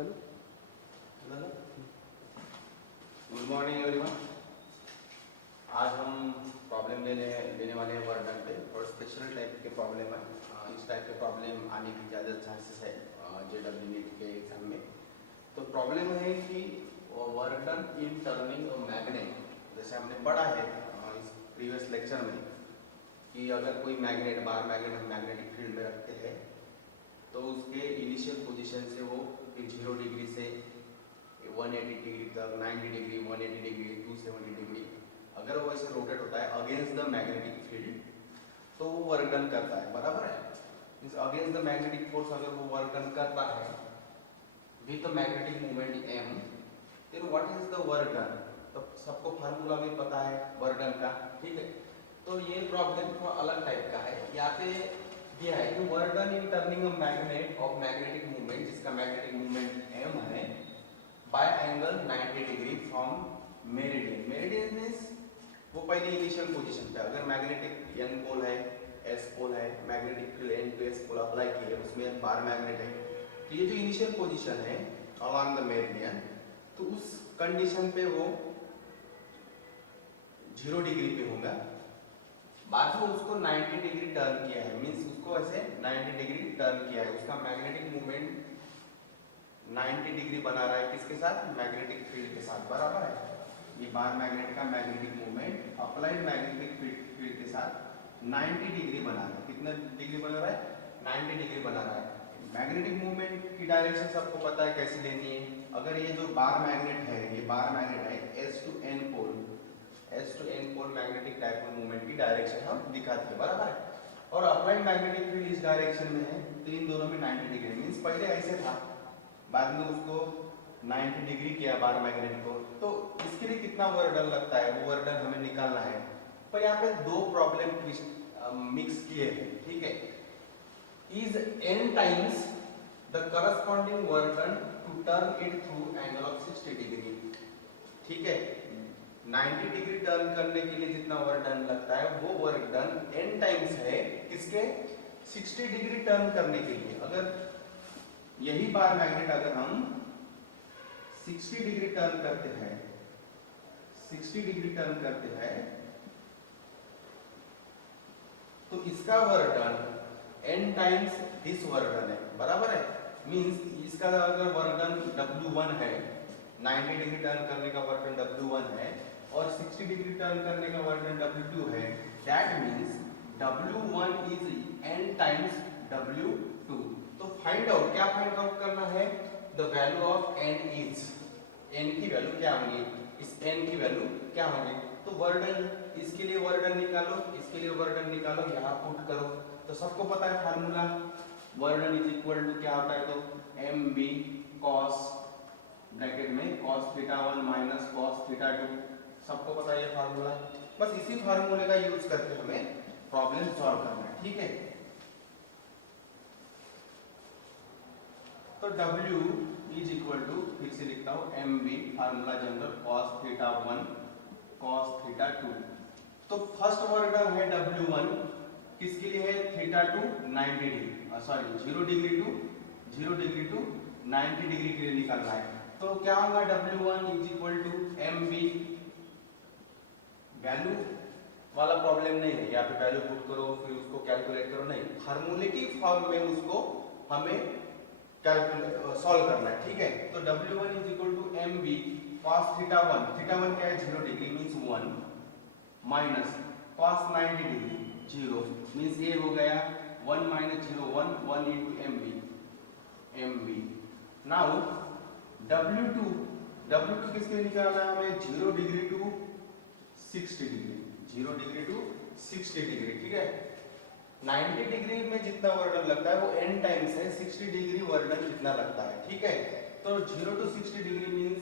चलो good morning everyone. आज हम प्रॉब्लम लेने वाले हैं वर्डन पे और स्पेशल टाइप के प्रॉब्लम है। इस टाइप के प्रॉब्लम आने की ज़्यादा चांसेस है JEE नीट के एग्जाम में। तो प्रॉब्लम है कि वर्डन इन टर्निंग अ मैग्नेट, जैसे हमने पढ़ा है इस प्रीवियस लेक्चर में कि अगर कोई मैग्नेट बार मैग्नेट हम मैग्नेटिक फील्ड में रखते हैं तो उसके इनिशियल पोजीशन से वो 0 डिग्री से 180 डिग्री तक, 90 डिग्री, 180 डिग्री, 270 डिग्री, अगर वो ऐसे रोटेट होता है अगेंस्ट द मैग्नेटिक फील्ड तो वो वर्क डन करता है, बराबर है। Means against the magnetic force अगर वो वर्क डन करता है with the magnetic movement m, then what is the work done. तो सबको फार्मूला भी पता है वर्क डन का, ठीक है। तो ये प्रॉब्लम थोड़ा अलग टाइप का है। यहाँ पे दिया है कि work done in turning a magnet of magnetic movement, जिसका मैग्नेटिक मूवमेंट m है, bye angle 90 degree from meridian. Meridian means वो पहले इनिशियल पोजीशन पे, अगर मैग्नेटिक n पोल है, s पोल है, magnetic field n to s pole apply किए, उसमें बार मैग्नेट है, तो ये जो इनिशियल पोजीशन है अलोंग द मेरिडियन, तो उस कंडीशन पे वो 0 डिग्री पे होगा। बाद में उसको 90 डिग्री टर्न किया है, मींस उसको ऐसे 90 डिग्री टर्न किया है, उसका मैग्नेटिक मूवमेंट 90 डिग्री बना रहा है, किसके साथ, मैग्नेटिक फील्ड के साथ, बराबर है। ये बार मैग्नेट का magnetic movement applied magnetic field के साथ 90 डिग्री बना रहा है। कितना डिग्री बना रहा है, 90 डिग्री बना रहा है। मैग्नेटिक मूवमेंट की डायरेक्शन सबको पता है कैसे लेनी है। अगर ये जो बार मैग्नेट है, ये बार मैग्नेट है S to N pole, S to N pole magnetic dipole movement की डायरेक्शन हम दिखाते हैं, बराबर है। और अप्लाइड मैग्नेटिक फील्ड इस डायरेक्शन में है, तो इन दोनों में 90 डिग्री, मींस पहले ऐसे था, बाद में उसको 90 डिग्री किया बार मैग्नेट को, तो इसके लिए कितना वर्क डन लगता है वो वर्क डन हमें निकालना है। पर यहाँ पे दो प्रॉब्लम मिक्स किए हैं, ठीक है। Is n times the corresponding work done to turn it through angle of 60 degree, ठीक है। 90 डिग्री टर्न करने के लिए जितना वर्क डन लगता है वो वर्क डन n टाइम्स है किसके, 60 डिग्री टर्न करने के लिए। अगर यही बार मैग्नेट अगर हम 60 डिग्री टर्न करते हैं, 60 डिग्री टर्न करते हैं, तो इसका work done n times this work done है, बराबर है। मींस इसका अगर वर्क डन W1 है, 90 डिग्री टर्न करने का वर्क डन W1 है और 60 डिग्री टर्न करने का वर्क डन W2 है, that means W1 is n times W2। तो फाइंड आउट, क्या फाइंड आउट करना है, the value of n is, n की वैल्यू क्या होगी, इस n की वैल्यू क्या होगी। तो वर्क डन, इसके लिए वर्क डन निकालो, इसके लिए वर्क डन निकालो, यहाँ पुट करो। तो सबको पता है formula, work done is equal to क्या होता है, तो mb cos ब्रैकेट में cos θ1 माइनस cos θ2, सबको पता है ये फार्मूला। बस इसी फार्मूले का यूज करके हमें प्रॉब्लम सॉल्व करना है, ठीक है। तो W इज इक्वल टू, फिर से लिखता हूं, mb formula general cos θ1 cos θ2। तो फर्स्ट वर्क डन है W1 किसके लिए है, θ2 90 degree, sorry 0 degree to 90 degree के लिए निकालना है। तो क्या होगा, W1 is equal to mb, value वाला प्रॉब्लम नहीं है, यहाँ पे वैल्यू पुट करो फिर उसको कैलकुलेट करो, नहीं, फार्मूले की फॉर्म में उसको हमें सॉल्व करना है, ठीक है। तो W1 is equal to mb cos θ1, θ1 क्या है, 0 degree means 1, minus cos 90 degree 0 means ये हो गया 1 minus 0 1, 1 into mb। Now W2 किसके लिए निकालना है हमें, 0 degree to 60 degree, 0 degree to 60 degree, ठीक है। 90 डिग्री में जितना वर्क डन लगता है वो n टाइम्स है 60 डिग्री वर्क डन जितना लगता है, ठीक है। तो 0 to 60 degree means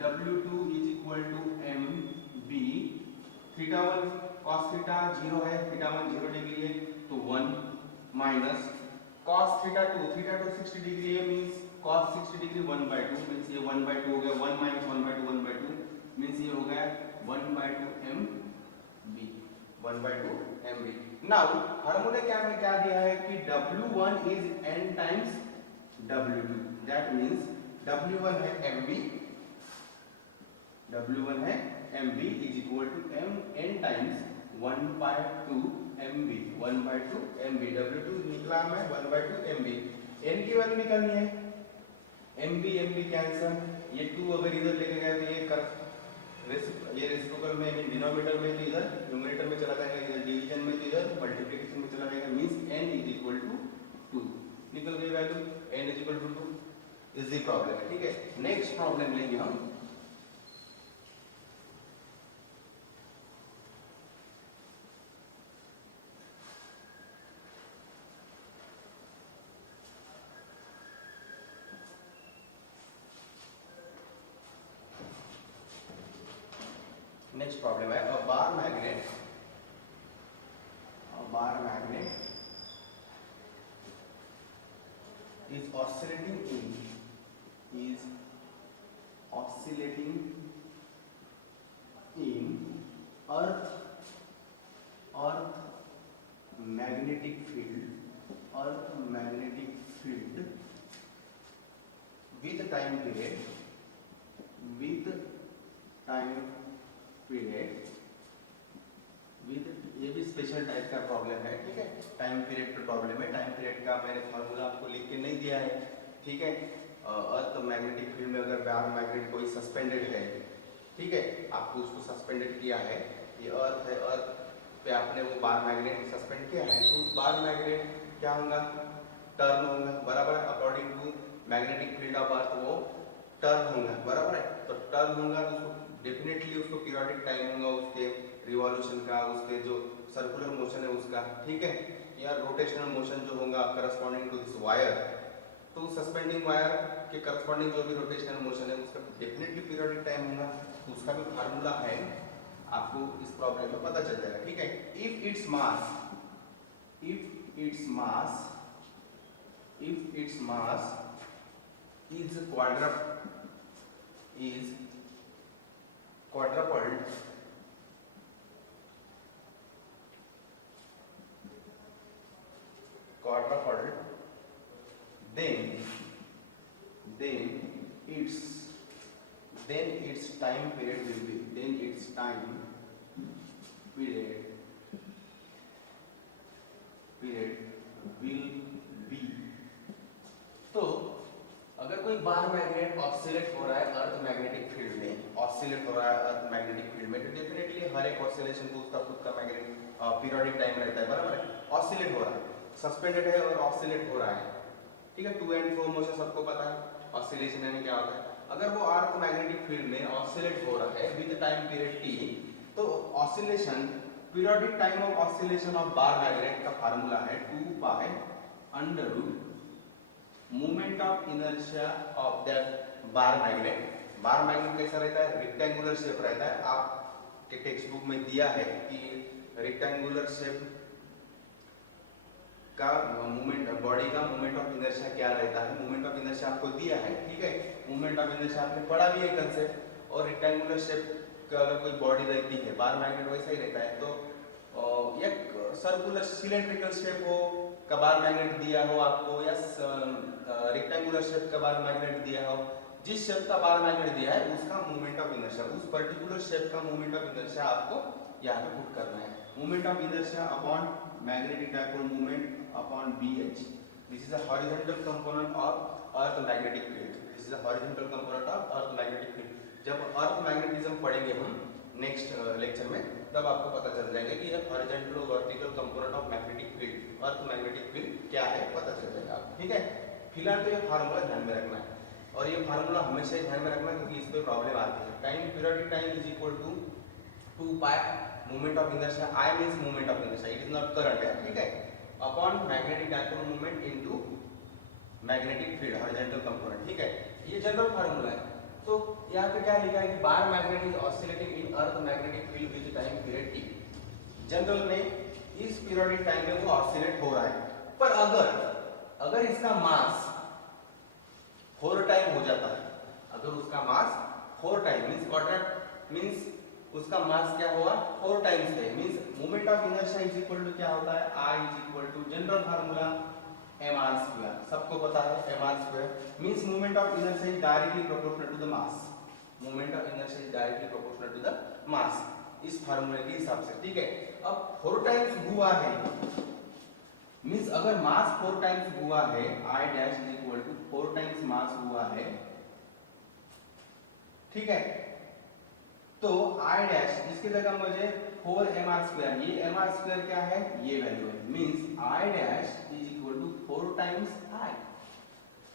W2 is equal to mb, θ1 cos θ 0 है, θ1 0 डिग्री है तो 1, माइनस cos θ2 60 डिग्री है, मींस cos 60 डिग्री 1/2, मींस ये 1/2 हो गया, 1 माइनस 1/2 1/2 मींस ये हो गया 1/2 mb, 1/2 mb। नाउ फार्मूले क्या दिया है कि W1 is n times W2, that means W1 है mb, W1 है mb is equal to m n times 1/2 mb, 1/2 mb, W2 निकला मैं 1/2 mb, n की वैल्यू निकालनी है, mb mb कैंसिल, ये 2 अगर इधर लेके गए तो ये कर ये रेसिप्रोकल में मीन डिनोमिनेटर में तो इधर न्यूमरेटर में चला जाएगा, इधर डिवीजन में तो इधर मल्टीप्लिकेशन में चला जाएगा, means n is equal to 2 निकल गई value, n is equal to 2 is the problem है। ठीक है, नेक्स्ट प्रॉब्लम लेंगे हम। नेक्स्ट प्रॉब्लम है a bar magnet is oscillating in earth magnetic field with time period ये भी स्पेशल टाइप का प्रॉब्लम है। ठीक है, टाइम पीरियड का प्रॉब्लम है। टाइम पीरियड का मैंने फार्मूला आपको लिख के नहीं दिया है। ठीक है, अर्थ मैग्नेटिक फील्ड में अगर बार मैग्नेट कोई सस्पेंडेड है, ठीक है, आपको उसको सस्पेंडेड किया है, ये अर्थ है, अर्थ पे आपने वो बार मैग्नेट सस्पेंड किया है, तो उस बार मैग्नेट क्या होगा, टर्न होगा, बराबर है, according to magnetic field of earth वो टर्न होगा, बराबर है। तो टर्न होगा तो उसको डेफिनेटली उसको पीरियोडिक टाइम होगा उसके रिवॉल्यूशन का, उसके जो सर्कुलर मोशन है उसका। ठीक है, या रोटेशनल मोशन जो होगा करस्पॉन्डिंग टू दिस वायर, तो सस्पेंडिंग वायर के करस्पॉन्डिंग जो भी रोटेशनल मोशन है उसका डेफिनेटली पीरियोडिक टाइम होगा। तो उसका भी फार्मूला है, आपको इस प्रॉब्लम में पता चल जाएगा। ठीक है, if its mass is quadrupled then its time period will be तो अगर कोई बार मैग्नेट ऑसिलेट हो रहा है अर्थ मैग्नेटिक फील्ड में, ऑसिलेट हो रहा है अर्थ मैग्नेटिक फील्ड में, तो डेफिनेटली हर एक ऑसिलेशन को उसका खुद का मैग्नेटिक पीरियोडिक टाइम रहता है, बराबर है। ऑसिलेट हो रहा है, सस्पेंडेड है और ऑसिलेट हो रहा है। ठीक है, टू एंड फ्रो मोशन सबको पता है ऑसिलेशन यानी क्या होता है। अगर वो अर्थ मैग्नेटिक फील्ड में ऑसिलेट हो रहा है विद टाइम पीरियड t, तो oscillation periodic time of oscillation of bar magnet का फार्मूला है 2 pi under root moment of inertia of that bar magnet. Bar magnet कैसा रहता है, रेक्टेंगुलर शेप रहता है। आपके टेक्स्ट बुक में दिया है कि रेक्टेंगुलर शेप का मोमेंट, बॉडी का मोमेंट ऑफ इनर्शिया क्या रहता है, मोमेंट ऑफ इनर्शिया आपको दिया है। ठीक है, मोमेंट ऑफ इनर्शिया आपने पढ़ा भी है कंसेप्ट। और रेक्टेंगुलर शेप का अगर कोई बॉडी रहती है, बार मैग्नेट वैसा ही रहता है, तो एक सर्कुलर सिलेंड्रिकल शेप हो का बार मैग्नेट दिया हो आपको, या रेक्टेंगुलर शेप का बार मैग्नेट दिया हो, जिस शेप का बार मैग्नेट दिया है उसका मोमेंट ऑफ इनर्शिया, उस पर्टिकुलर शेप का मोमेंट ऑफ इनर्शिया आपको यहाँ पे पुट करना है। Moment of inertia upon magnetic dipole moment upon BH, this is a horizontal component of earth magnetic field, this is a horizontal component of earth magnetic field. जब अर्थ magnetism पढ़ेंगे हम next lecture में, तब आपको पता चल जाएगा कि यह horizontal vertical component of magnetic field, earth magnetic field क्या है, पता चल जाएगा आपको। ठीक है, फिलहाल तो ये फार्मूला ध्यान में रखना है, और ये फार्मूला हमेशा ही ध्यान में रखना क्योंकि इस पे प्रॉब्लम आती है। Time periodic time is equal to 2 pi moment of inertia, I means moment of inertia, it is not current है। ठीक है, upon magnetic dipole moment into magnetic field horizontal component. ठीक है, ये जनरल फार्मूला है। तो यहाँ पे क्या लिखा है कि bar magnet is oscillating in earth magnetic field with time period t। General में इस पीरियोडिक टाइम में वो ऑसिलेट हो रहा है, पर अगर इसका मास 4 टाइम हो जाता है, अगर उसका mass 4 time means quadrate means उसका मास क्या होगा 4 टाइम्स है, means moment of inertia is equal to क्या होता है, I is equal to general formula mr², सबको पता है mr² means moment of inertia is directly proportional to the mass, moment of inertia is directly proportional to the mass, इस फार्मूले के हिसाब से, ठीक है। अब 4 टाइम्स हुआ है मींस अगर मास 4 टाइम्स हुआ है, I dash is equal to 4 times mass हुआ है, ठीक है, तो I डैश इसकी जगह मुझे 4mr², ये mr² क्या है, ये वैल्यू है, means I dash is equal to 4 times I,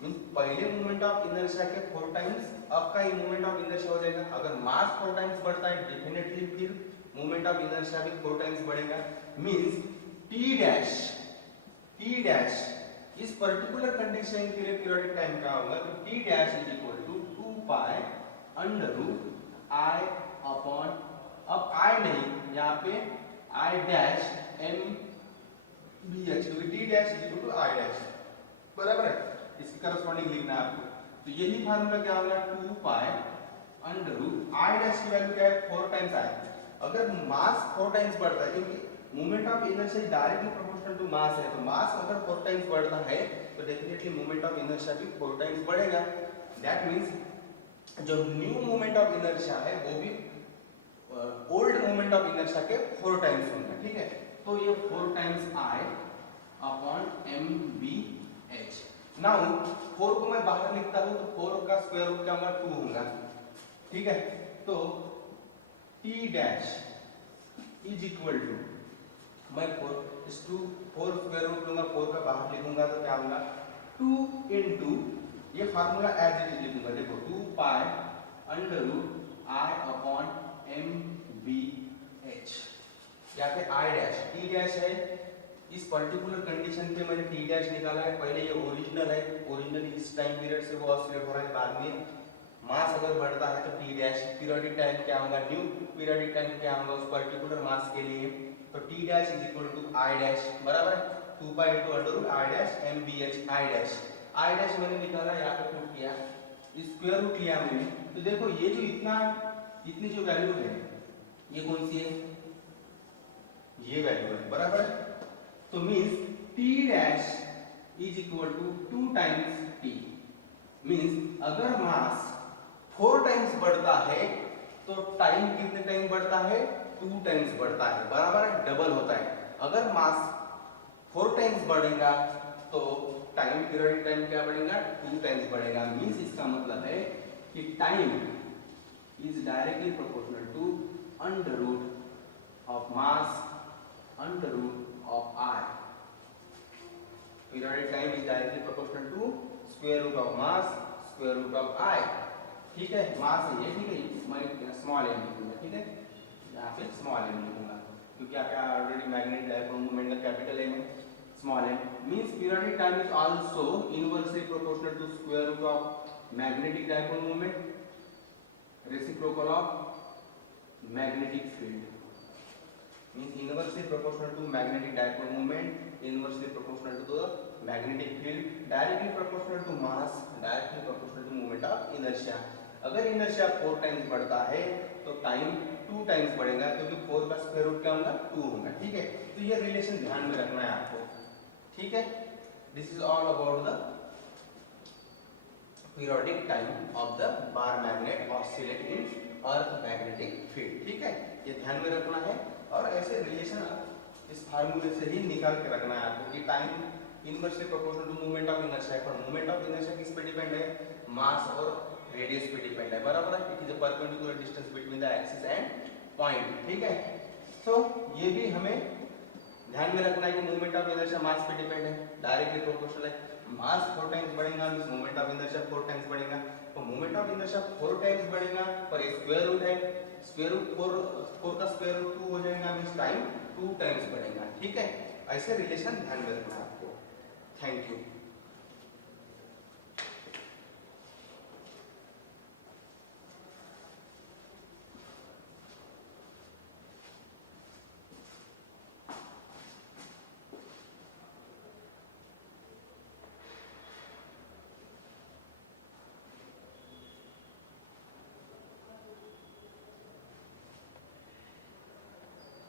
means पहले मोमेंट ऑफ इनर्शिया के 4 टाइम्स अब का ही मोमेंट ऑफ इनर्शिया हो जाएगा। अगर मास 4 टाइम्स बढ़ता है डेफिनेटली फिर मोमेंट ऑफ इनर्शिया भी 4 टाइम्स बढ़ेगा, मींस T डैश इस पर्टिकुलर कंडीशन के लिए पीरियोडिक टाइम क्या होगा, तो T dash is equal to 2 pi under root I upon, अब I नहीं, यहाँ पे I डैश MBH, क्योंकि T dash is equal to I dash, बराबर है, इसकी करस्पॉन्डिंग लिखना है आपको। तो यही फार्मूला क्या होगा, 2 pi under root I dash की वैल्यू क्या है, 4 टाइम्स I। अगर मास 4 टाइम्स बढ़ता है, क्योंकि moment of inertia directly proportional to mass है, तो मास अगर 4 टाइम्स बढ़ता है तो डेफिनेटली मोमेंट ऑफ इनर्शिया भी 4 टाइम्स बढ़ेगा। दैट मींस जो न्यू मोमेंट ऑफ इनर्शिया है वो भी ओल्ड मोमेंट ऑफ इनर्शिया के 4 टाइम्स होगा, ठीक है। तो ये 4 times I upon MBH। Now 4 को मैं बाहर लिखता हूं तो 4 का स्क्वायर रूट क्या होगा, 2 होगा, ठीक है। तो T dash is equal to, मैं 4 स्क्वायर रूट लूंगा, 4 का बाहर लिखूंगा तो क्या होगा, 2 इंटू, ये फार्मूला एज इट इज लिखूंगा, देखो 2 pi under root I upon MBH, यहाँ पे I डैश, T डैश है, इस पर्टिकुलर कंडीशन पे मैंने T डैश निकाला है, पहले ये ओरिजिनल है, ओरिजिनल इस टाइम पीरियड से वो ऑसिलेट हो रहा है, बाद में मास अगर बढ़ता है तो T डैश, पीरियोडिक टाइम क्या होगा, न्यू पीरियोडिक टाइम क्या होगा उस पर्टिकुलर मास के लिए, तो T dash is equal to I dash, बराबर है, 2 pi into under root I dash MBH, I dash मैंने निकाला, यहाँ पे पुट किया, स्क्वायर रूट लिया मैंने, तो देखो ये जो इतनी जो वैल्यू है ये कौन सी है, ये वैल्यू है, बराबर है। तो means T dash is equal to 2 times T, means अगर मास 4 टाइम्स बढ़ता है तो टाइम कितने टाइम बढ़ता है, 2 टाइम्स बढ़ता है, बराबर है, डबल होता है। अगर मास 4 टाइम्स बढ़ेगा तो टाइम, पीरियोडिक टाइम क्या बढ़ेगा, 2 टाइम्स बढ़ेगा, मींस इसका मतलब है कि time is directly proportional to under root of mass under root of I, periodic time is directly proportional to square root of mass square root of I, ठीक है। मास है ये, ठीक है, मैं स्मॉल m लिखूंगा, ठीक है, यहाँ पे स्मॉल m लिखूंगा क्योंकि आपका ऑलरेडी मैग्नेटिक डायपोल मोमेंट का कैपिटल M है, small m means periodic time is also inversely proportional to square root of magnetic dipole moment reciprocal of magnetic field, means inversely proportional to magnetic dipole moment, inversely proportional to the magnetic field, directly proportional to mass, directly proportional to moment of inertia। अगर inertia 4 times बढ़ता है तो time 2 times बढ़ेगा, क्योंकि 4 का square root क्या होगा, 2 होगा, ठीक है। तो ये रिलेशन ध्यान में रखना है आपको, ठीक है। This is all about the periodic time of the bar magnet oscillate in earth magnetic field, ठीक है, ये ध्यान में रखना है। और ऐसे रिलेशन इस फार्मूले से ही निकाल के रखना है आपको कि time inversely proportional to movement of inertia है, पर मूवमेंट ऑफ इनर्शिया किस पे डिपेंड है, मास और रेडियस पे डिपेंड है, बराबर है, it is a perpendicular distance between the axis and point, ठीक है। तो ये भी हमें ध्यान में रखना है कि मूवमेंट ऑफ इनर्शिया मास पे डिपेंड है, डायरेक्टली प्रोपोर्शनल है, मास 4 टाइम्स बढ़ेगा means movement of inertia 4 times बढ़ेगा, तो मूवमेंट ऑफ इनर्शिया 4 टाइम्स बढ़ेगा पर एक स्क्वायर रूट है, स्क्वायर रूट 4 का स्क्वायर रूट 2 हो जाएगा, मींस टाइम 2 टाइम्स बढ़ेगा, ठीक है। ऐसे रिलेशन ध्यान में रखना है आपको। Thank you.